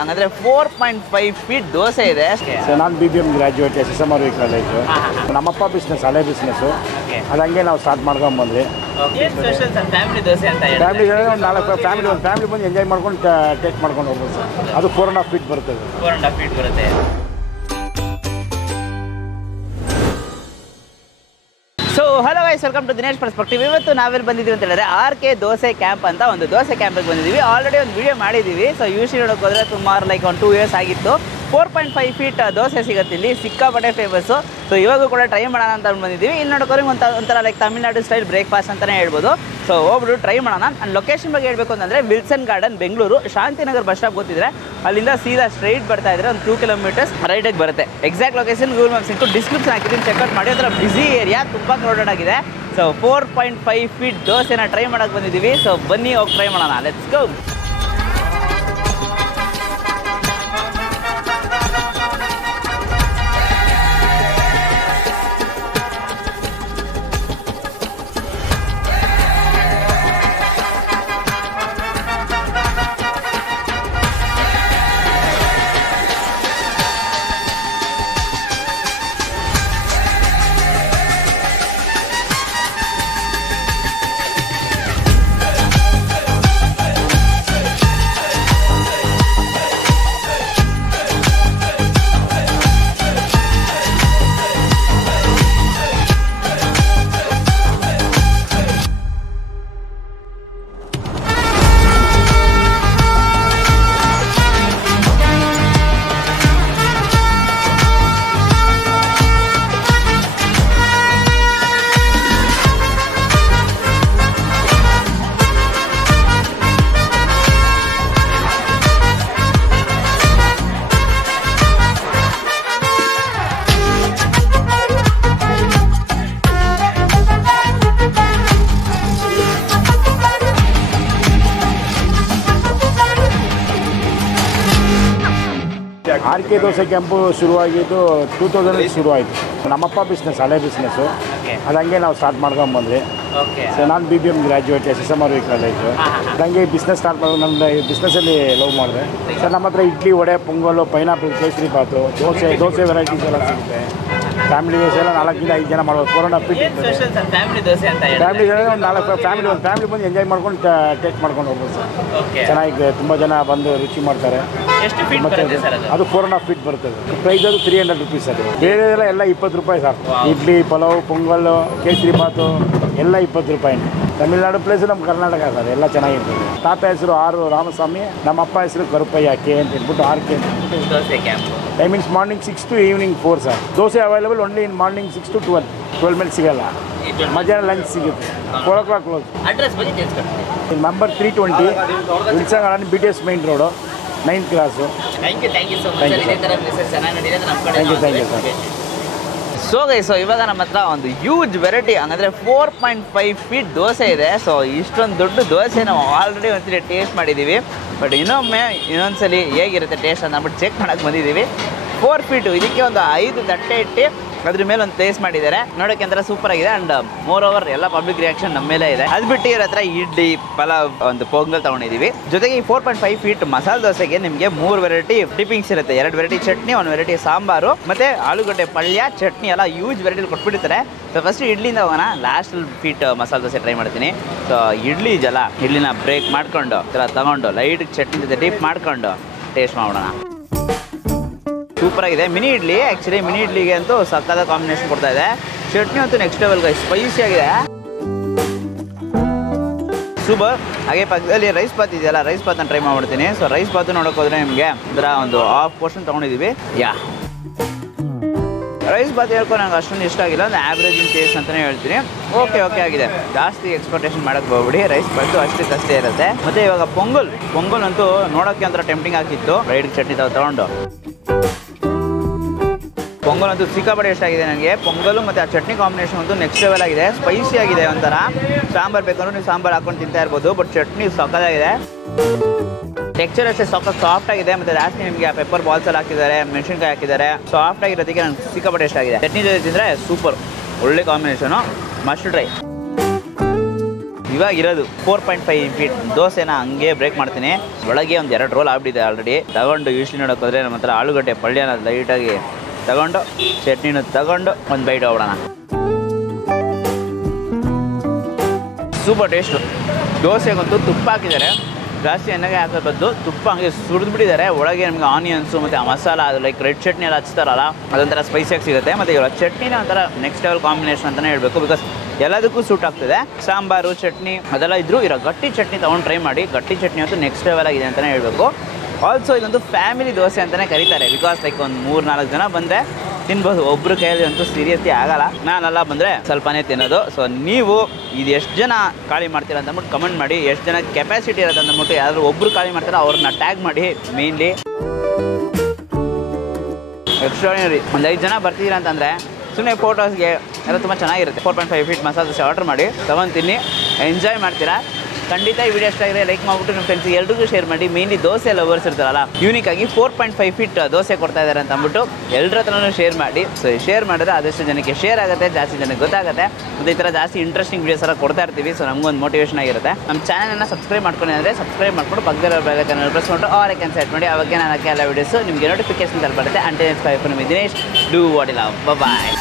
ಹಂಗಂದ್ರೆ 4.5 ಫೀಟ್ ದೋಸೆ ಇದೆ. ನಾನು BBM ಗ್ರಾಜ್ಯುಯೇಟ್ SSMR ಕಾಲೇಜು. ನಮ್ಮಪ್ಪ ಬಿಸ್ನೆಸ್ ಹಳೆ ಬಿಸ್ನೆಸ್ಸು ಅದು ಹಂಗೆ ನಾವು ಸ್ಟಾರ್ಟ್ ಮಾಡ್ಕೊಂಡು ಬಂದ್ವಿ. ಫ್ಯಾಮಿಲಿ ದೋಸೆ ಅಂತ ಫ್ಯಾಮಿಲಿ ಒಂದು ಫ್ಯಾಮಿಲಿ ಬಂದು ಎಂಜಾಯ್ ಮಾಡ್ಕೊಂಡು ಟೇಸ್ಟ್ ಮಾಡ್ಕೊಂಡು ಹೋಗ್ಬೋದು ಸರ್. ಅದು 4.5 ಫೀಟ್ ಬರುತ್ತೆ. 4.5 ಫೀಟ್ ಬರುತ್ತೆ. So hello guys, welcome to Dinesh perspective. ಇವತ್ತು ನಾವೆಲ್ಲಿ ಬಂದಿದ್ದೀವಿ ಅಂತ ಹೇಳಿದ್ರೆ RK ದೋಸೆ ಕ್ಯಾಂಪ್ ಅಂತ ಒಂದು ದೋಸೆ ಕ್ಯಾಂಪಿಗೆ ಬಂದಿದ್ದೀವಿ. ಆಲ್ರೆಡಿ ಒಂದು ವಿಡಿಯೋ ಮಾಡಿದ್ದೀವಿ. ಸೊ ಯೂಶಲಿ ನೋಡೋಕೆ ಹೋದರೆ ಸುಮಾರು ಲೈಕ್ 1-2 ಇಯರ್ಸ್ ಆಗಿತ್ತು. 4.5 ಫೀಟ್ ದೋಸೆ ಸಿಗುತ್ತೆ ಇಲ್ಲಿ, ಸಿಕ್ಕಾಪಟ್ಟೆ ಫೇಮಸ್ಸು. ಸೊ ಇವಾಗ ಕೂಡ ಟ್ರೈ ಮಾಡೋಣ ಅಂತ ಬಂದಿದ್ದೀವಿ. ಇಲ್ಲಿ ನೋಡೋಕೆ ಒಂಥರ ಲೈಕ್ ತಮಿಳ್ನಾಡು ಸ್ಟೈಲ್ ಬ್ರೇಕ್ಫಾಸ್ಟ್ ಅಂತಲೇ ಹೇಳ್ಬೋದು. ಸೊ ಹೋಗ್ಬಿಟ್ಟು ಟ್ರೈ ಮಾಡೋಣ. ನಾನು ಲೊಕೇಶನ್ ಬಗ್ಗೆ ಹೇಳಬೇಕು ಅಂತಂದರೆ Wilson garden Bengaluru, Shantinagar bus stop ಗೊತ್ತಿದ್ರೆ ಅಲ್ಲಿಂದ ಸೀದಾ ಸ್ಟ್ರೈಟ್ ಬರ್ತಾ ಇದ್ರೆ ಒಂದು 2 ಕಿಲೋಮೀಟರ್ಸ್ ರೈಟಾಗಿ ಬರುತ್ತೆ. Exact location Google maps into description ಹಾಕಿದ್ದೀನಿ, ಚೆಕ್ಔಟ್ ಮಾಡಿ. ಅದರ ಬ್ಯುಸಿ ಏರಿಯಾ, ತುಂಬ ಕ್ರೌಡೆಡ್ ಆಗಿದೆ. ಸೊ 4.5 ಫೀಟ್ ದೋಸೆನ ಟ್ರೈ ಮಾಡೋಕ್ಕೆ ಬಂದಿದ್ದೀವಿ. ಸೊ ಬನ್ನಿ ಹೋಗಿ ಟ್ರೈ ಮಾಡೋಣ. Let's go. RK dosa camp ಶುರುವಾಗಿದ್ದು 2000 ಶುರುವಾಯಿತು. ನಮ್ಮಪ್ಪ ಬಿಸ್ನೆಸ್ ಹಳೆ ಬಿಸ್ನೆಸ್ಸು ಅದು ಹಂಗೆ ನಾವು ಸ್ಟಾರ್ಟ್ ಮಾಡ್ಕೊಂಡು ಬಂದ್ವಿ. ಸೊ ನಾನು BBM ಗ್ರಾಜ್ಯುಯೇಟ್ SSMR ಕಾಲೇಜು. ಹಂಗೆ ಬಿಸ್ನೆಸ್ ಸ್ಟಾರ್ಟ್ ಮಾಡೋದು, ನನ್ನ ಬಿಸ್ನೆಸ್ಸಲ್ಲಿ ಲವ್ ಮಾಡಿದೆ. ಸರ್ ನಮ್ಮ ಹತ್ರ ಇಡ್ಲಿ, ವಡೆ, ಪೊಂಗಲು, ಪೈನಾಪಲ್, ಕೇಸರಿ ಬಾತು, ದೋಸೆ ವೆರೈಟೀಸ್ ಎಲ್ಲ ಸಿಗುತ್ತೆ. ಫ್ಯಾಮಿಲಿ ದೋಸೆ ಎಲ್ಲ 4-5 ಜನ ಮಾಡ್ಬೋದು. 4.5 ಫೀಟ್ ಫ್ಯಾಮಿಲಿ ದೋಸೆ ಅಂತ ಫ್ಯಾಮಿಲಿ ಒಂದು ಫ್ಯಾಮಿಲಿ ಬಂದು ಎಂಜಾಯ್ ಮಾಡ್ಕೊಂಡು ಟೇಸ್ಟ್ ಮಾಡ್ಕೊಂಡು ಹೋಗ್ಬೋದು ಸರ್. ಚೆನ್ನಾಗಿದೆ, ತುಂಬ ಜನ ಬಂದು ರುಚಿ ಮಾಡ್ತಾರೆ. ಅದು 4.5 ಫೀಟ್ ಬರ್ತದೆ. ಪ್ರೈಸ್ ಅದು 300 ರುಪೀಸ್. ಅದು ಬೇರೆದೆಲ್ಲ ಎಲ್ಲ 20 ರೂಪಾಯಿ ಸರ್. ಇಡ್ಲಿ, ಪಲಾವ್, ಪೊಂಗಲ್ಲು, ಕೇಸರಿ ಬಾತು ಎಲ್ಲ 20 ರೂಪಾಯಿ. ತಮಿಳ್ನಾಡು ಪ್ಲೇಸ್ ನಮ್ಮ ಕರ್ನಾಟಕ ಸರ್, ಎಲ್ಲ ಚೆನ್ನಾಗಿರ್ತದೆ. ತಾತ ಹೆಸರು ಆರ್ ರಾಮಸ್ವಾಮಿ, ನಮ್ಮ ಅಪ್ಪ ಹೆಸರು ಕರುಪಯ್ಯ ಕೆ ಅಂತ ಹೇಳ್ಬಿಟ್ಟು RK ಅಂತ ಹೇಳ್ಬಿಟ್ಟು dosa camp. Timings morning 6 to evening 4 sir. Dosa available only in morning 6 to 12 ಮೇಲೆ ಸಿಗಲ್ಲ. ಮಧ್ಯಾಹ್ನ ಲಂಚ್ ಸಿಗುತ್ತೆ. 4 o'clock ಕ್ಲೋಸ್. ಅಡ್ರೆಸ್ ಬಗ್ಗೆ ತಿಳಿಸ್ಕೊಡ್ತೀನಿ. Number 320 Wilson Garden, BTS main road, 9th cross. Thank you so much. ಇದೇ ಥರ ಪ್ಲೇಸಸ್ ಚೆನ್ನಾಗಿ ನಡೀಲಿ ಅಂತ ನಮ್ಮ ಕಡೆ. Thank you sir. So guys, ಇವಾಗ ನಮ್ಮ ಹತ್ರ ಒಂದು ಹ್ಯೂಜ್ ವೆರೈಟಿ, ಹಂಗಂದರೆ 4.5 ಫೀಟ್ ದೋಸೆ ಇದೆ. ಸೊ ಇಷ್ಟೊಂದು ದೊಡ್ಡ ದೋಸೆ ನಾವು ಆಲ್ರೆಡಿ ಒಂದ್ಸಲಿ ಟೇಸ್ಟ್ ಮಾಡಿದ್ದೀವಿ. ಬಟ್ ಇನ್ನೊಂದ್ಸಲಿ ಹೇಗಿರುತ್ತೆ ಟೇಸ್ಟ್ ಅಂತ ಅಂದ್ಬಿಟ್ಟು ಚೆಕ್ ಮಾಡೋಕ್ಕೆ ಬಂದಿದ್ದೀವಿ. 4 ಫೀಟು, ಇದಕ್ಕೆ ಒಂದು 5 ತಟ್ಟೆ ಇಟ್ಟು ಅದ್ರ ಮೇಲೆ ಒಂದು ಪ್ಲೇಸ್ ಮಾಡಿದ್ದಾರೆ. ನೋಡೋಕೆ ಒಂಥರ ಸೂಪರ್ ಆಗಿದೆ. ಆ್ಯಂಡ್ ಮೋರ್ ಓವರ್ ಎಲ್ಲ ಪಬ್ಲಿಕ್ ರಿಯಾಕ್ಷನ್ ನಮ್ಮ ಮೇಲೆ ಇದೆ. ಅದು ಬಿಟ್ಟು ಇವ್ರ ಹತ್ರ ಇಡ್ಲಿ, ಪಲಾವ್, ಒಂದು ಪೊಂಗಲ್ ತೊಗೊಂಡಿದ್ದೀವಿ. ಜೊತೆಗೆ ಈ 4.5 ಫೀಟ್ ಮಸಾಲೆ ದೋಸೆಗೆ ನಿಮಗೆ 3 ವೆರೈಟಿ ಟಿಪ್ಪಿಂಗ್ಸ್ ಇರುತ್ತೆ. 2 ವೆರೈಟಿ ಚಟ್ನಿ, 1 ವೆರೈಟಿ ಸಾಂಬಾರು, ಮತ್ತು ಆಲೂಗಡ್ಡೆ ಪಲ್ಯ, ಚಟ್ನಿ ಎಲ್ಲ ಯೂಜ್ ವೆರೈಟಿ ಕೊಟ್ಬಿಡ್ತಾರೆ. ಸೊ ಫಸ್ಟ್ ಇಡ್ಲಿಯಿಂದ ಹೋಗೋಣ. Last feet masala dosa try ಮಾಡ್ತೀನಿ. ಸೊ ಇಡ್ಲಿ ಇದೆಯಲ್ಲ, ಇಡ್ಲಿನ ಬ್ರೇಕ್ ಮಾಡ್ಕೊಂಡು ತಗೊಂಡು ಲೈಟ್ ಚಟ್ನಿ ಜೊತೆ ಡಿಪ್ ಮಾಡ್ಕೊಂಡು ಟೇಸ್ಟ್ ಮಾಡೋಣ. ಸೂಪರ್ ಆಗಿದೆ. ಮಿನಿ ಇಡ್ಲಿ, ಆ್ಯಕ್ಚುಲಿ ಮಿನಿ ಇಡ್ಲಿಗೆ ಅಂತೂ ಸಕ್ಕತ್ತಾದ ಕಾಂಬಿನೇಷನ್ ಕೊಡ್ತಾ ಇದೆ. ಚಟ್ನಿ ಅಂತೂ ನೆಕ್ಸ್ಟ್ ಲೆವೆಲ್ಗೆ ಸ್ಪೈಸಿ ಆಗಿದೆ, ಸೂಪರ್. ಹಾಗೆ ಪಕ್ಕದಲ್ಲಿ ರೈಸ್ ಬಾತ್ ಇದೆಯಲ್ಲ, ರೈಸ್ ಬಾತನ್ನು ಟ್ರೈ ಮಾಡ್ಬಿಡ್ತೀನಿ. ಸೊ ರೈಸ್ ಬಾತು ನೋಡೋಕೆ ಹೋದರೆ ನಿಮಗೆ ಇದರ ಒಂದು ಹಾಫ್ ಪೋರ್ಷನ್ ತೊಗೊಂಡಿದ್ದೀವಿ. ರೈಸ್ ಬಾತ್ ಹೇಳ್ಕೊಂಡು ನನಗೆ ಅಷ್ಟೊಂದು ಇಷ್ಟ ಆಗಿಲ್ಲ, ಒಂದು ಆ್ಯಾವ್ರೇಜ್ ಇನ್ ಟೇಸ್ಟ್ ಅಂತಲೇ ಹೇಳ್ತೀನಿ. ಓಕೆ ಆಗಿದೆ. ಜಾಸ್ತಿ ಎಕ್ಸ್ಪೆಕ್ಟೇಷನ್ ಮಾಡೋಕ್ಕೆ ಹೋಗ್ಬಿಡಿ. ರೈಸ್ ಬಾತು ಅಷ್ಟೇ ಇರುತ್ತೆ. ಮತ್ತು ಇವಾಗ ಪೊಂಗಲ್ ಅಂತೂ ನೋಡೋಕ್ಕೆ ಒಂಥರ ಟೆಂಪ್ಟಿಂಗ್ ಆಗ್ತಿತ್ತು. ರೈಡ್ ಚಟ್ನಿ ತೊಗೊಂಡು ಪೊಂಗಲ್ ಅಂತೂ ಸಿಕ್ಕಾಪಟ್ಟೆ ಇಷ್ಟ ಆಗಿದೆ ನನಗೆ. ಪೊಂಗಲು ಮತ್ತು ಆ ಚಟ್ನಿ ಕಾಂಬಿನೇಷನ್ ಅಂತೂ ನೆಕ್ಸ್ಟ್ ಲೆವೆಲ್ ಆಗಿದೆ. ಸ್ಪೈಸಿ ಆಗಿದೆ ಒಂಥರ. ಸಾಂಬಾರು ಬೇಕಂದ್ರೆ ನೀವು ಸಾಂಬಾರು ಹಾಕೊಂಡು ತಿಂತಾ ಇರ್ಬೋದು. ಬಟ್ ಚಟ್ನಿ ಸಕ್ಕತ್ತಾಗಿದೆ. ಟೆಕ್ಸ್ಚರ್ ಅಷ್ಟೇ ಸಾಫ್ಟ್ ಆಗಿದೆ. ಮತ್ತು ಜಾಸ್ತಿ ನಿಮಗೆ ಪೆಪ್ಪರ್ ಬಾಲ್ಸ್ ಎಲ್ಲ ಹಾಕಿದ್ದಾರೆ, ಮೆಣಸಿನ್ಕಾಯಿ ಹಾಕಿದ್ದಾರೆ. ಸಾಫ್ಟ್ ಆಗಿರೋದಕ್ಕೆ ನನಗೆ ಸಿಕ್ಕಾಪಟ್ಟೆ ಇಷ್ಟ ಆಗಿದೆ. ಚಟ್ನಿ ಜೊತೆ ತಿಂದರೆ ಸೂಪರ್, ಒಳ್ಳೆ ಕಾಂಬಿನೇಷನು, ಮಸ್ಟ್ ಟ್ರೈ. ಇವಾಗ ಇರೋದು 4.5 ಫೀಟ್ ದೋಸೆನ ಹಂಗೆ ಬ್ರೇಕ್ ಮಾಡ್ತೀನಿ. ಒಳಗೆ ಒಂದು 2 ರೋಲ್ ಆಗ್ಬಿಟ್ಟಿದೆ ಆಲ್ರೆಡಿ. ತಗೊಂಡು ಯೂಶ್ಲಿ ನೋಡೋಕ್ಕೋದ್ರೆ ನಮ್ಮ ಹತ್ರ ಆಲೂಗಡ್ಡೆ ಪಲ್ಯನ ಲೈಟಾಗಿ ತಗೊಂಡು ಚಟ್ನಿನ ತಗೊಂಡು ಒಂದು ಬೈಟ್ ಹೋಗೋಣ. Super taste. ದೋಸೆಗಂತೂ ತುಪ್ಪ ಹಾಕಿದ್ದಾರೆ, ಜಾಸ್ತಿ ಎಣ್ಣೆಗೆ ಹಾಕೋ ಬದ್ದು ತುಪ್ಪ ಹಂಗೆ ಸುರಿದು ಬಿಟ್ಟಿದ್ದಾರೆ. ಒಳಗೆ ನಮಗೆ ಆನಿಯನ್ಸು ಮತ್ತು ಆ ಮಸಾಲ ಅದು ಲೈಕ್ ರೆಡ್ ಚಟ್ನಿ ಎಲ್ಲ ಹಚ್ತಾರಲ್ಲ ಅದೊಂಥರ ಸ್ಪೈಸಿಯಾಗಿ ಸಿಗುತ್ತೆ. ಮತ್ತು ಇವಾಗ ಚಟ್ನಿನ ಒಂಥರ ನೆಕ್ಸ್ಟ್ ಲೆವೆಲ್ ಕಾಂಬಿನೇಷನ್ ಅಂತಲೇ ಹೇಳಬೇಕು. ಬಿಕಾಸ್ ಎಲ್ಲದಕ್ಕೂ ಸೂಟ್ ಆಗ್ತದೆ. ಸಾಂಬಾರು ಚಟ್ನಿ ಅದೆಲ್ಲ ಇದ್ದರೂ ಇರೋ ಗಟ್ಟಿ ಚಟ್ನಿ ತೊಗೊಂಡು ಟ್ರೈ ಮಾಡಿ. ಗಟ್ಟಿ ಚಟ್ನಿ ಅಂತೂ ನೆಕ್ಸ್ಟ್ ಲೆವೆಲ್ ಆಗಿದೆ ಅಂತಲೇ ಹೇಳಬೇಕು. ಆಲ್ಸೋ ಇದೊಂದು ಫ್ಯಾಮಿಲಿ ದೋಸೆ ಅಂತಲೇ ಕರೀತಾರೆ. ಬಿಕಾಸ್ ಲೈಕ್ ಒಂದು 3-4 ಜನ ಬಂದರೆ ತಿನ್ಬೋದು. ಒಬ್ಬರು ಕೈಯಲ್ಲಿ ಅಂತೂ ಸೀರಿಯಸ್ಲಿ ಆಗಲ್ಲ. ನಾನೆಲ್ಲ ಬಂದರೆ ಸ್ವಲ್ಪನೇ ತಿನ್ನೋದು. ಸೊ ನೀವು ಇದು ಎಷ್ಟು ಜನ ಖಾಲಿ ಮಾಡ್ತೀರಾ ಅಂತ ಅಂದ್ಬಿಟ್ಟು ಕಮೆಂಟ್ ಮಾಡಿ. ಎಷ್ಟು ಜನ ಕೆಪಾಸಿಟಿ ಇರೋದು ಅಂದ್ಬಿಟ್ಟು ಯಾರಾದರೂ ಒಬ್ಬರು ಖಾಲಿ ಮಾಡ್ತಾರೋ ಅವ್ರನ್ನ ಟ್ಯಾಗ್ ಮಾಡಿ. Mainly extraordinary. ಒಂದು 5 ಜನ ಬರ್ತಿದ್ದೀರಾ ಅಂತಂದರೆ ಸುಮ್ಮನೆ ಫೋಟೋಸ್ಗೆ ಎಲ್ಲ ತುಂಬ ಚೆನ್ನಾಗಿರುತ್ತೆ. 4.5 ಫೀಟ್ ಮಸಾಲೆ ದೋಸೆ ಆರ್ಡರ್ ಮಾಡಿ ತೊಗೊಂಡು ತಿನ್ನಿ, ಎಂಜಾಯ್ ಮಾಡ್ತೀರಾ. ಖಂಡಿತ ಈ ವಿಡಿಯೋ ಇಷ್ಟ ಆಗಿದ್ರೆ ಲೈಕ್ ಮಾಡಿಬಿಟ್ಟು ನಿಮ್ಮ ಫ್ರೆಂಡ್ಸ್ಗೆ ಎಲ್ರಿಗೂ ಶೇರ್ ಮಾಡಿ. ಮೇನ್ಲಿ ದೋಸೆ ಲವರ್ಸ್ ಇರ್ತಾರಲ್ಲ, ಯೂನಿಕ್ ಆಗಿ 4.5 ಫೀಟ್ ದೋಸೆ ಕೊಡ್ತಾ ಇದ್ದಾರೆ ಅಂತ ಅಂದ್ಬಿಟ್ಟು ಎಲ್ಲರ ಹತ್ರನೂ ಶೇರ್ ಮಾಡಿ. ಸೊ ಶೇರ್ ಮಾಡಿದ್ರೆ ಆದಷ್ಟು ಜನಕ್ಕೆ ಶೇರ್ ಆಗುತ್ತೆ, ಜಾಸ್ತಿ ಜನಕ್ಕೆ ಗೊತ್ತಾಗುತ್ತೆ. ಮತ್ತು ಈ ಥರ ಜಾಸ್ತಿ ಇಂಟ್ರೆಸ್ಟಿಂಗ್ ವೀಡಿಯೋಸ್ ಎಲ್ಲ ಕೊಡ್ತಾ ಇರ್ತೀವಿ. ಸೊ ನಮಗೊಂದು ಮೋಟಿವೇಶನ್ ಆಗಿರುತ್ತೆ. ನಮ್ಮ ಚಾನಲನ್ನು ಸಬ್ಸ್ಕ್ರೈಬ್ ಮಾಡ್ಕೊಂಡು ಅಂದರೆ ಸಬ್ಸ್ಕ್ರೈಬ್ ಮಾಡ್ಕೊಂಡು ಪಕ್ಕದಲ್ಲಿರೋ ಬೆಲ್ ಪ್ರೆಸ್ ಮಾಡಿಟ್ಟು ಆಲ್ ಐಕನ್ ಸೆಟ್ ಮಾಡಿ. ಅವಾಗ ನಾನು ಎಲ್ಲ ವೀಡಿಯೋಸು ನಿಮಗೆ ನೋಟಿಫಿಕೇಶನ್ ತಲುಪುತ್ತೆ. Until next time, Dinesh, do what ಇಲ್ಲ. ಬಾಯ್.